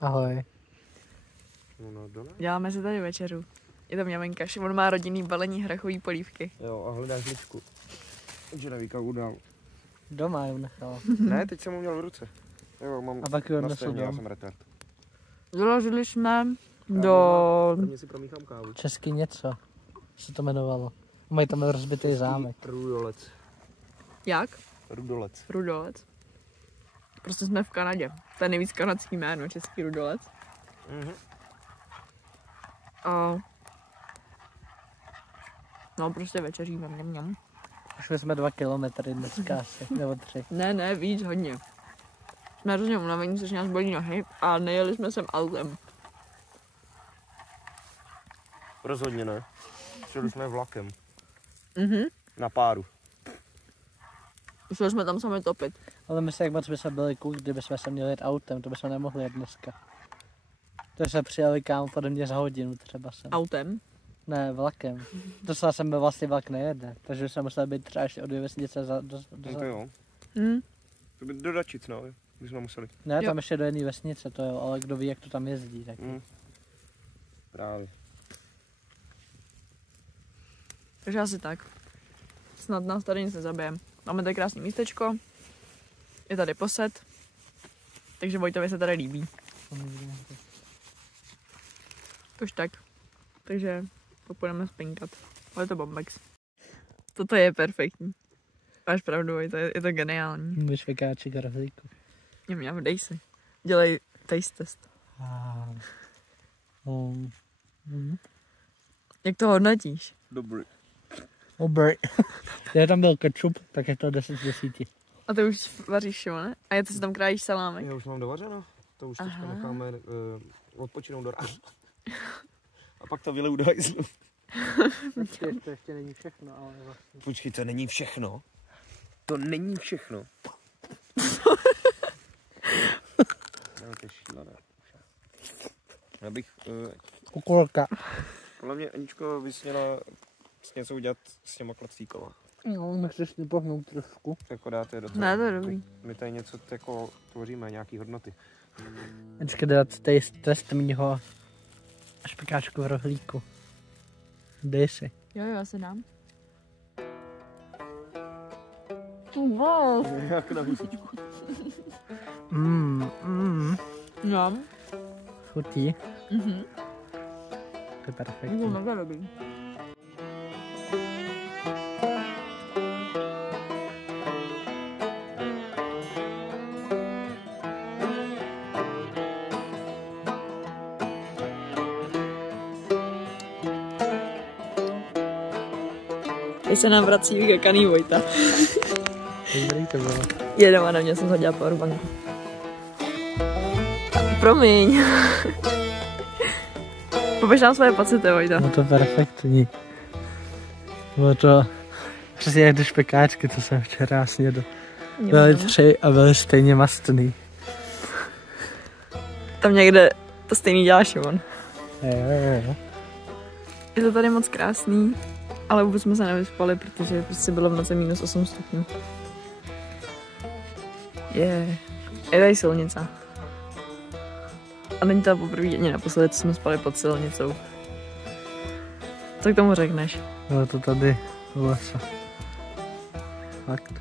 Ahoj. Děláme si tady večeru. Je to mňaminka, Šimon má rodinný balení hrachový polívky. Jo, a hledáš ličku. Takže neví, kam udal. Doma ju nechala. Ne, teď jsem ho měl v ruce. Jo, mám A pak ju odnesl já dom. jsem retard. Dorazili jsme do... Prvně si promíchám kávu. Česky něco se to jmenovalo. Mají tam rozbitý zámek. Rudolec. Jak? Rudolec. Rudolec. Prostě jsme v Kanadě. To je nejvíc kanadský jméno, český Rudolec. A... No prostě večeříme, mňam. Šli jsme 2 kilometry dneska asi, nebo 3. Ne, víc, hodně. Jsme hrozně unavení, což nás bolí nohy a nejeli jsme sem autem. Rozhodně ne. Šli jsme vlakem. Mhm. Na páru. Šli jsme tam sami topit. Ale myslím, jak moc by se byli kůl, kdyby jsme se měli jet autem, to bychom nemohli jet dneska. To jsme přijeli kámo podle mě za hodinu třeba sem. Autem? Ne, vlakem. Dostala jsem vlastně vlak nejede, takže jsme museli být třeba ještě o 2 vesnice do To jo. To by do Dačic, no, bychom museli. Ne, tam ještě do jedné vesnice, to jo, ale kdo ví, jak to tam jezdí, tak. Právě. Takže asi tak. Snad nás tady nic nezabijem. Máme tady krásné místečko. Je tady posed. Takže Vojtovi se tady líbí. Tož tak. Takže půjdeme spinkat. Ale je to bombex. Toto je perfektní. Máš pravdu, Vojto, je to geniální. Můžeš vykáček a rohlíku. Mňam, dej si. Dělej taste test. Jak to hodnotíš? Dobrý. Dobrý. Já tam byl ketchup, tak je to 10 z 10. A ty už vaříš, Šimone? A je to si tam krájíš salámek? Já už mám dovařeno. To už teďka necháme odpočinout do rána. A pak to vyleju do hajzlu. To ještě není všechno, ale vlastně. Počkej, to není všechno. To není všechno. No, to je šílené. Já bych... Kukulka. Podle mě Aničko bys měla něco udělat s těma klacíkama. No, nechceš mi pohnout trošku. Jako dáte do toho. Ne, to je dobrý. My tady něco jako tvoříme, nějaký hodnoty. Počkej, dát taste test mýho a špekáčku v rohlíku. Dej si. Jo, já se dám. Jak na husičku. No. Chutí. Mhm. To je perfektní. To je dobrý. Teď se nám vrací vykakaný Vojta. Dobrý to bylo. Jedeme na mě, jsem hodila powerbanku. Promiň. Popiš nám svoje pocity, Vojta. Bylo to perfektní. Bylo to přesně jak do špekáčky, co jsem včera snědl. Byly 3 a byly stejně mastný. Tam někde to stejný dělá Šimon. Jo. Je to tady moc krásný, ale vůbec jsme se nevyspali, protože prostě bylo v noci minus 8 stupňů. Je tady silnice. A není to poprvé ani naposledy, co jsme spali pod silnicou. Co k tomu řekneš? Bylo to tady v lese. Fakt.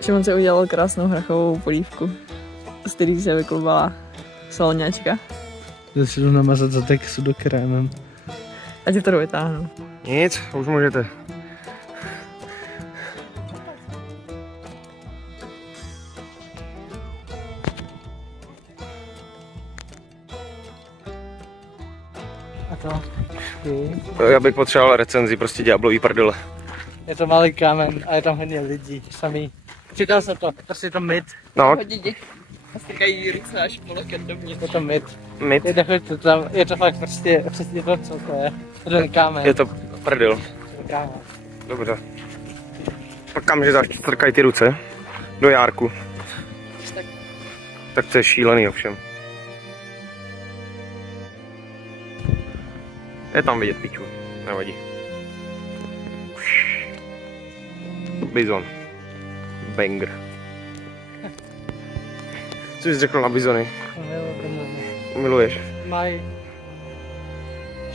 Šimon si udělal krásnou hrachovou polívku, z který se vyklubovala solňačka. Jdu si jdu namazat za texu do krémem. A ti to jdu vytáhnu. Nic, už můžete. A to? Já bych potřeboval recenzi, prostě ďáblový prdele. Je to malý kámen a je tam hodně lidí, samý. Čekal jsem to, prostě je to myt. No, Hodně těch a strkají ruce až poloket dovnitř. Je to myt. myt. To tam, je to fakt prostě přesně to, co to je. To je kámen. Je to prdel. Kámen. Dobře. Pak kam, že strkají ty ruce? Do járku. Tak to je šílený ovšem. Je tam vidět piču. Nevadí. Bizon. Banger. Co jsi řekl na bizony? Miluješ. Mají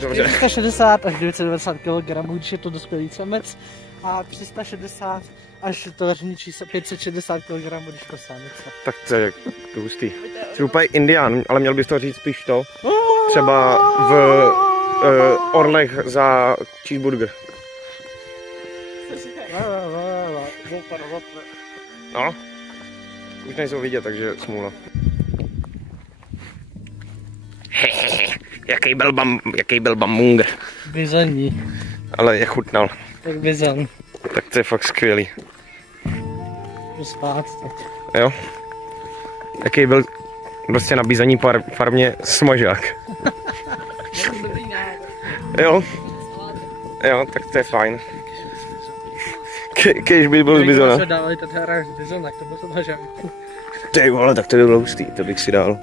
Dobře. 460 až 990 kg, když je to dospělý samec, a 360 až to řničí 560 kg, když to samice. Tak to je hustý. Jsi úplně indián, ale měl bys to říct spíš to. Třeba v Orlech za cheeseburger. No, už nejsou vidět, takže smůla. Jaký byl bambunger. Bizoní. Ale je chutnal. Tak bizon. Tak to je fakt skvělý. Jdu spát teď. Jo. Jaký byl prostě na bizoní farmě smažák. Jo. Jo, tak to je fajn. Když by byl z bizona. Kdyby dávali tady hráč z bizona, tak to bylo smažák. Ty vole, tak to by bylo hustý, to bych si dal.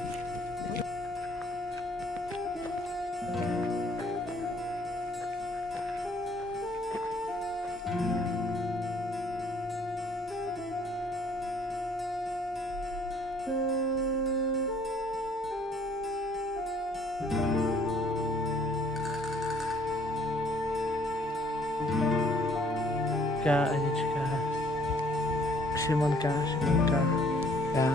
Anička. Šimonka. Já.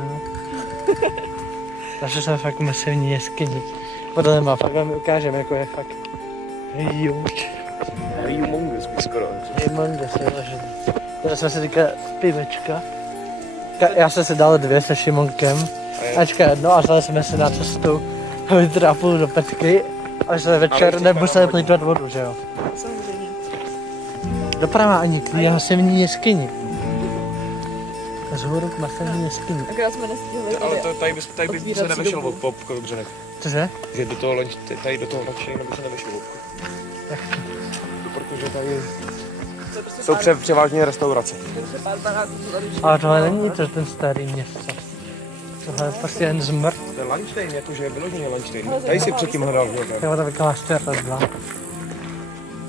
Zase jsem fakt masivní jeskyni. Podle má, fakt vám ukážeme, jako je fakt huge. Humongous by skoro. Humongous, je ložený. Tady jsme si říkali pivečka. Já jsem si dal 2 se Šimonkem. Ačka jedno a vzali jsme si na cestu litr a půl do Petky. Až se večer nemuseli plýtvat vodu, že jo? Samozřejmě. Doprava ani k masivní jeskyni. Zhůru k masivní jeskyni. Akorát jsme nestihli. Ale tady by se nevešel popko, dobře ne? Cože? Že tady do toho lančejna by se nevešel popko. Protože tady jsou převážně restaurace. Ale tohle není to ten starý město. Tohle je prostě jen zmrt. To je Lanštejn, je to, že je vyloženě Lanštejn. Tady si předtím hledal nějaké. Nebo to vyklá 4 2. To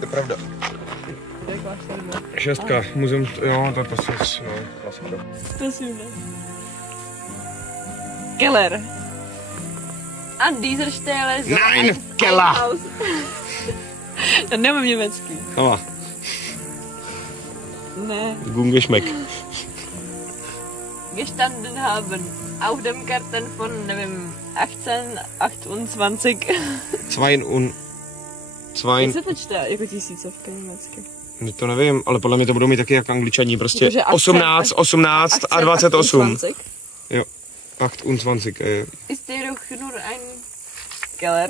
je pravda. 6, muzeum, jo, to je klasika. Prosím, ne. Keller. An dieser Stelle so Nein, Keller! Já nemám německý. No. Ne. Gungeschmeck. Gestanden haben. Auf dem Karten von, nevím, 1828. Jak se to čte jako tisícovka německy? To nevím, ale podle mě to budou mít taky jak Angličani, prostě Protože 18 a 28. 28. Jo, 28. Ist jedoch nur ein Keller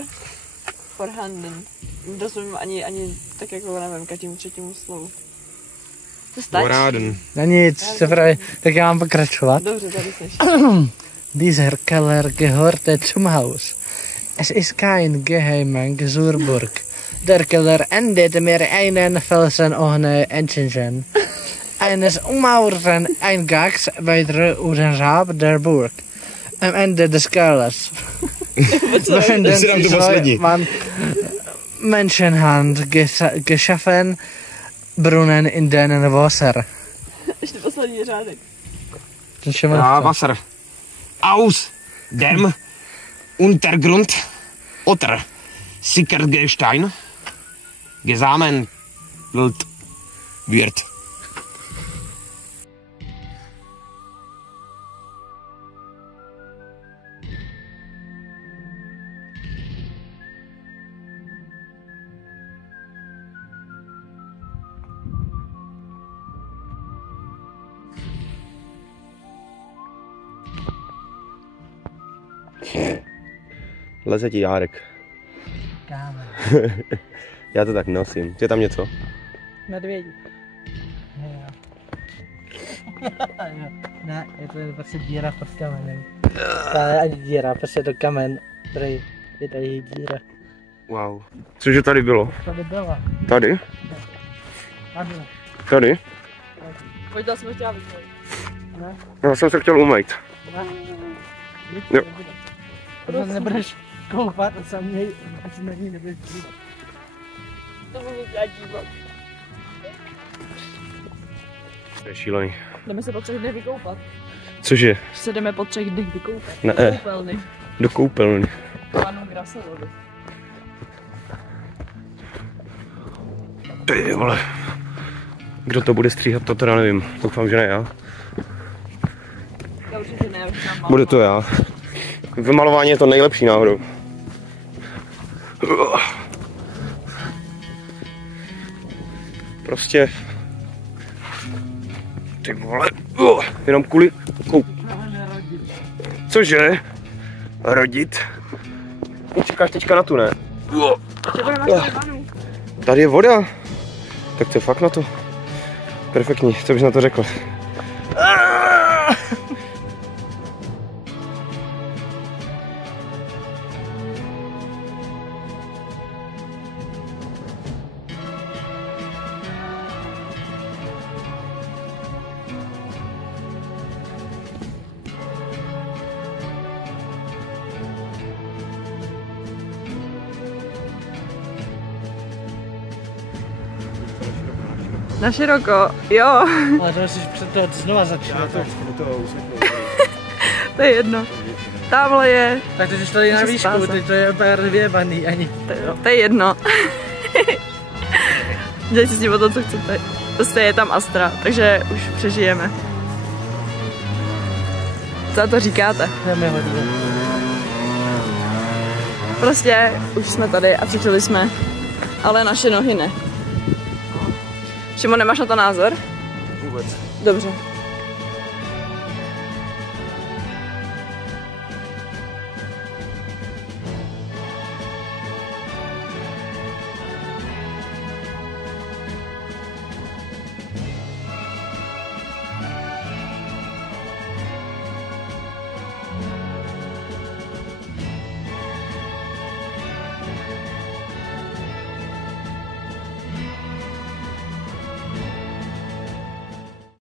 vorhanden. Rozumím ani tak jako nevím, každému třetímu slovu. To stačí. Poráden. Na nic, tak já mám pokračovat. Dobře, tady seš. Dieser Keller gehörte zum Haus. Es ist kein geheimer Gesurburg. Der Keller endet mit einem Felsen ohne Entschingen. Eines ummauerten Eingangs bei der Urenraab der Burg. Am Ende des Kellers befinden sich zwei von Menschenhand geschaffen Brunnen in denen Wasser. Ještě poslední řádek. Ja, Wasser. Aus dem Untergrund oder Sickergestein gesammelt wird. Leze ti Járek. Kámen. Já to tak nosím. Je tam něco? Medvědí. Ne, je to prostě díra pod kamenem. To je ani díra, prostě je to kamen, který je tady díra. Wow. Cože tady bylo? Tady byla. Tady? Tady. Tady? Pojď, já jsem chtěla vyjít. Ne? Já jsem se chtěl umýt. Ne? Jo. Protože nebudeš koupat a sám něj, ať na ní nebudeš přijít. To budu dělat dívat. To je šílený. Jdeme se potřebuje vykoupat. Cože? Se jdeme po 3 dnech vykoupat. Ne. Do koupelny. Do koupelny. Panu Graselovi. Ty vole. Kdo to bude stříhat, to teda nevím. Doufám, že ne já. Já určitě ne, už mám Bude to já. Vymalování je to nejlepší náhodou. Prostě... Ty vole. Jenom kvůli... Cože? Rodit? Čekáš teďka na tu, ne? Tady je voda. Tak to je fakt na to. Perfektní, co bys na to řekl? Na široko, jo. Ale to musíš před toho znova začínat. To je jedno. Tamhle je. Tak ty jsi tady na výšku, teď to je úplně vyjebaný ani. To je jedno. Dělejte si s tím o tom, co chcete. Prostě je tam Astra, takže už přežijeme. Co to říkáte? Jdeme hodně. Prostě už jsme tady a přežili jsme, ale naše nohy ne. Šimon, nemáš na to názor? Vůbec. Dobře.